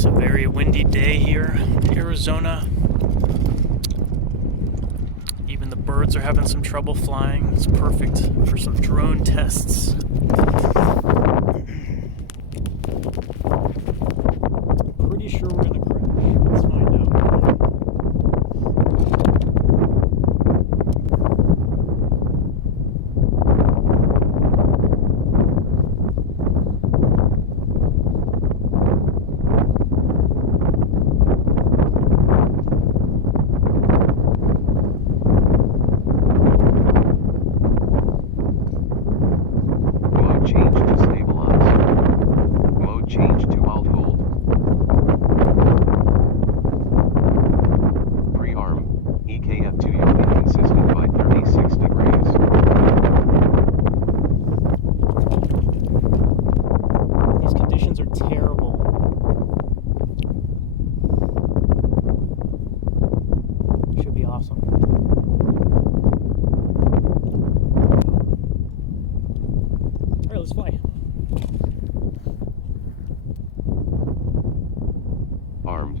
It's a very windy day here in Arizona. Even the birds are having some trouble flying. It's perfect for some drone tests. Pretty sure we're gonna crash. Let's find out. Let's fly. Armed.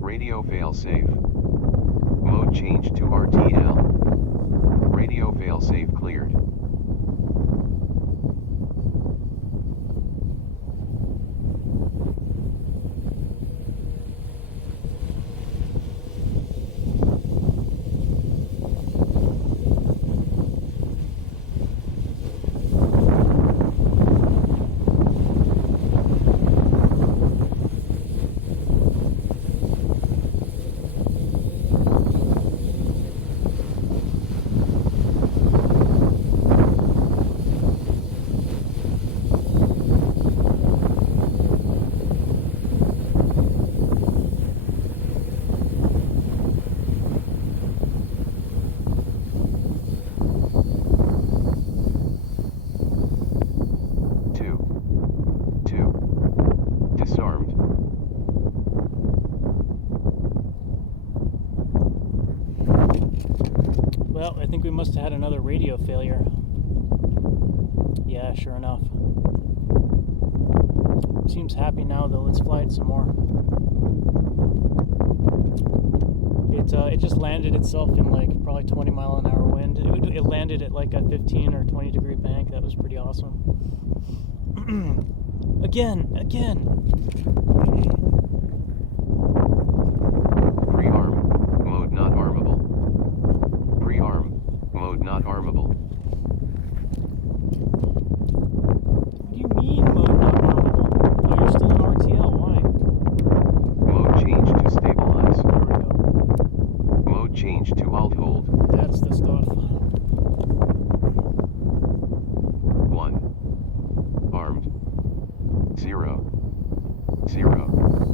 Radio failsafe. Mode change to RTL. Radio failsafe cleared. Disarmed. Well, I think we must have had another radio failure. Yeah, sure enough. Seems happy now though. Let's fly it some more. It just landed itself in like probably 20 mile an hour wind. It landed at like a 15 or 20 degree bank. That was pretty awesome. Again. Pre-arm. Mode not armable. Pre-arm. Mode not armable. What do you mean mode not armable? Oh, you're still in RTL. Why? Mode change to stabilize. There we go. Mode change to alt hold. That's the stuff. 1. Armed. 0. 0.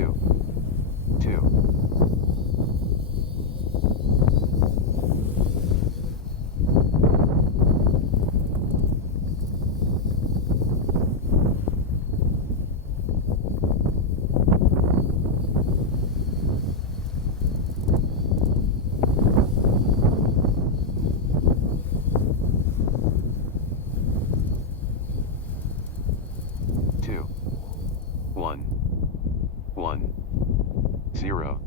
2, 2, 2, 1, 1, 0,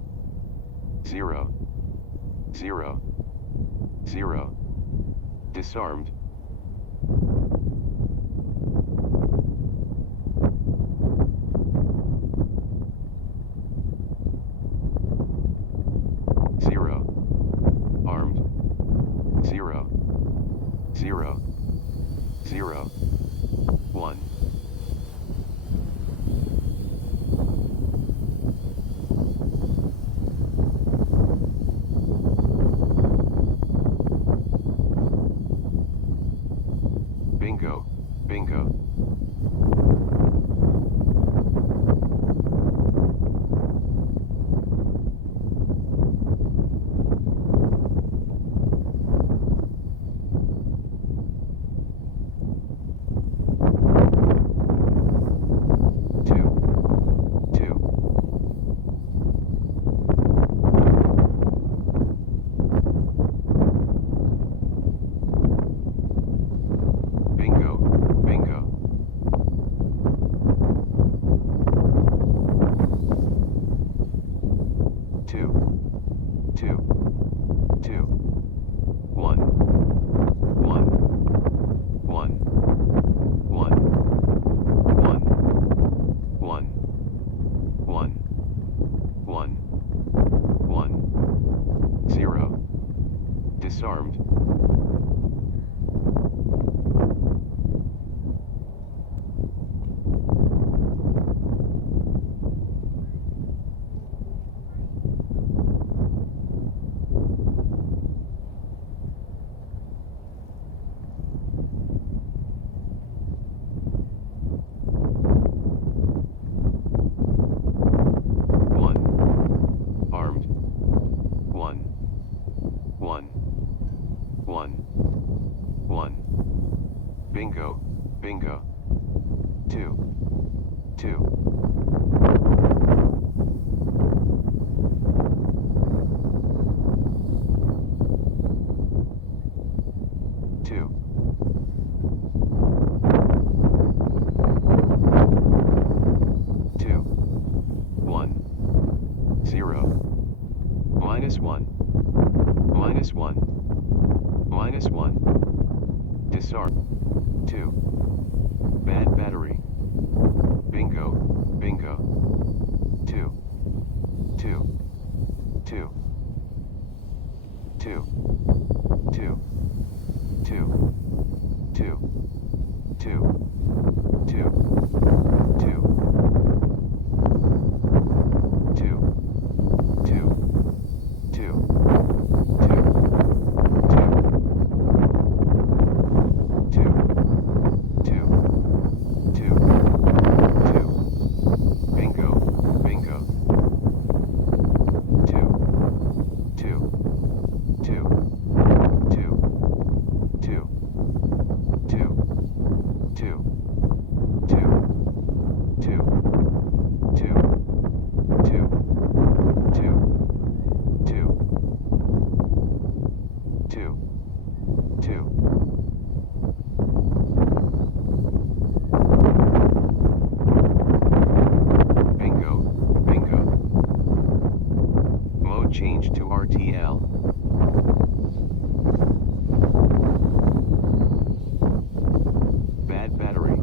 0, 0, 0. Disarmed. Zero. Armed. 0, 0, 0, 1. Bingo, bingo. Two, two. Bingo, bingo. Two, two, two. One, one, one, one, one, one, one, one, one, 0. Disarmed. Armed. 1, 1, 1, 1. Bingo, bingo. 2, 2. Two. Two. 1, 0. Minus 1. Minus 1. Minus 1. Disarm. 2. Bad battery. Bingo, bingo. 2. 2. 2. 2. 2. 2. 2. 2. 2. 2. 2. 2. 2. 2. Bingo, bingo. 2. 2. 2. 2. 2. 2. 2. 2. 2. 2. 2. 2. 2. 2. 2. Bingo, bingo. Mode change to RTL. Bad battery.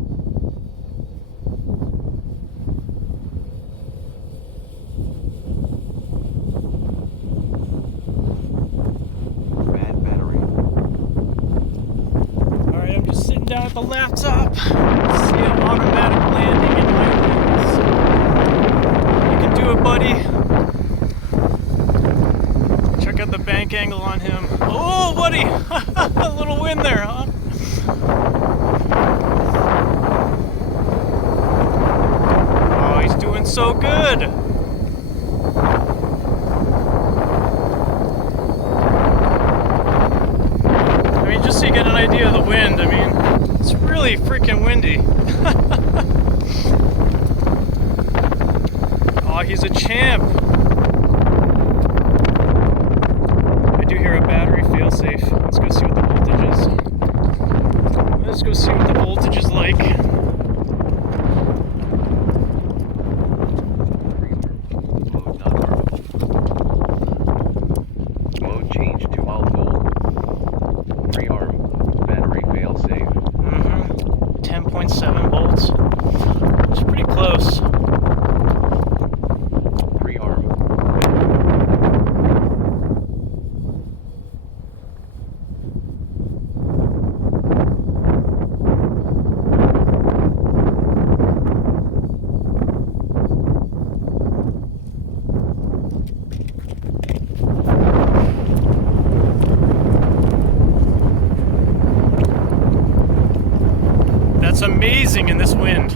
Bad battery. Alright, I'm just sitting down at the laptop. See an automatic landing in my wings. You can do it, buddy. Check out the bank angle on him. Oh, buddy! A little wind there, huh? Oh, he's doing so good! really freaking windy. Oh, he's a champ. I do hear a battery failsafe. Let's go see what the voltage is. Let's go see what the voltage is like. Mode not markable. Mode change to all volt. Pre-arm. Battery failsafe. 10.7 volts. It's pretty close. Pre-arm. That's amazing in this wind.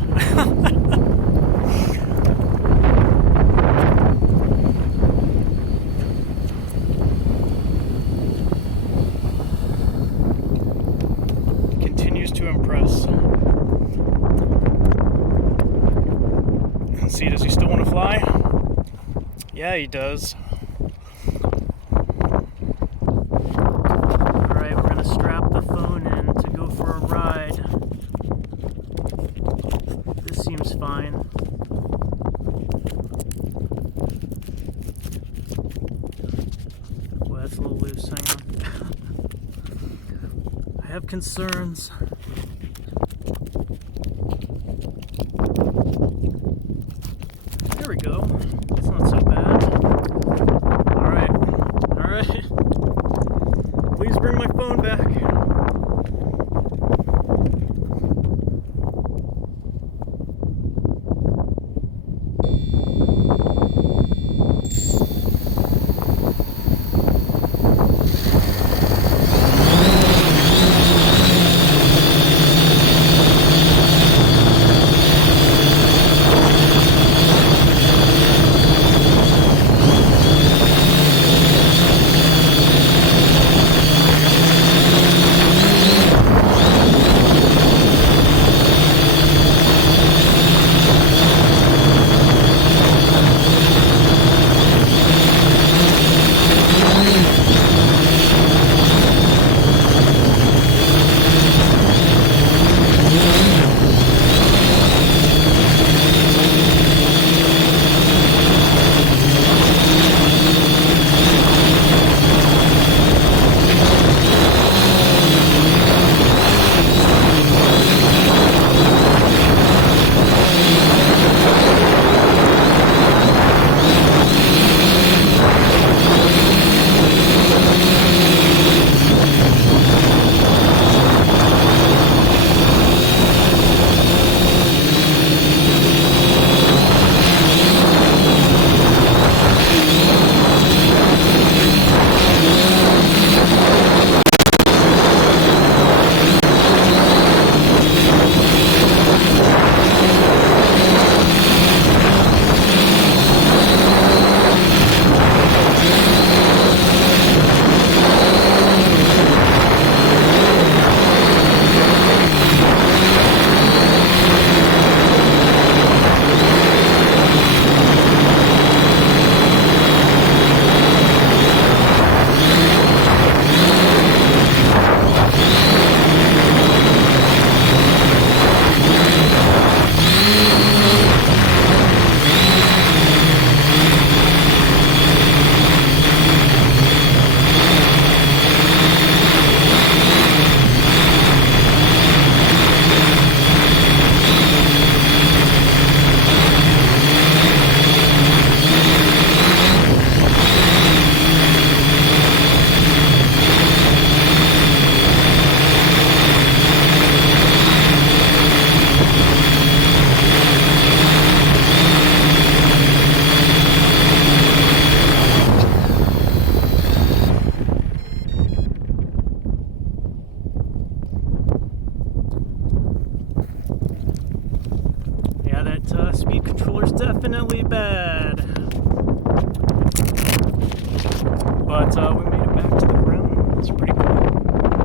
Continues to impress. Let's see, does he still want to fly? Yeah, he does. Alright, we're going to strap the phone in to go for a ride. This seems fine. Well, that's a little loose, hang on. I have concerns. There we go. That's not so bad. Alright. Alright. Please bring my phone back. Speed controller's definitely bad. But we made it back to the ground. It's pretty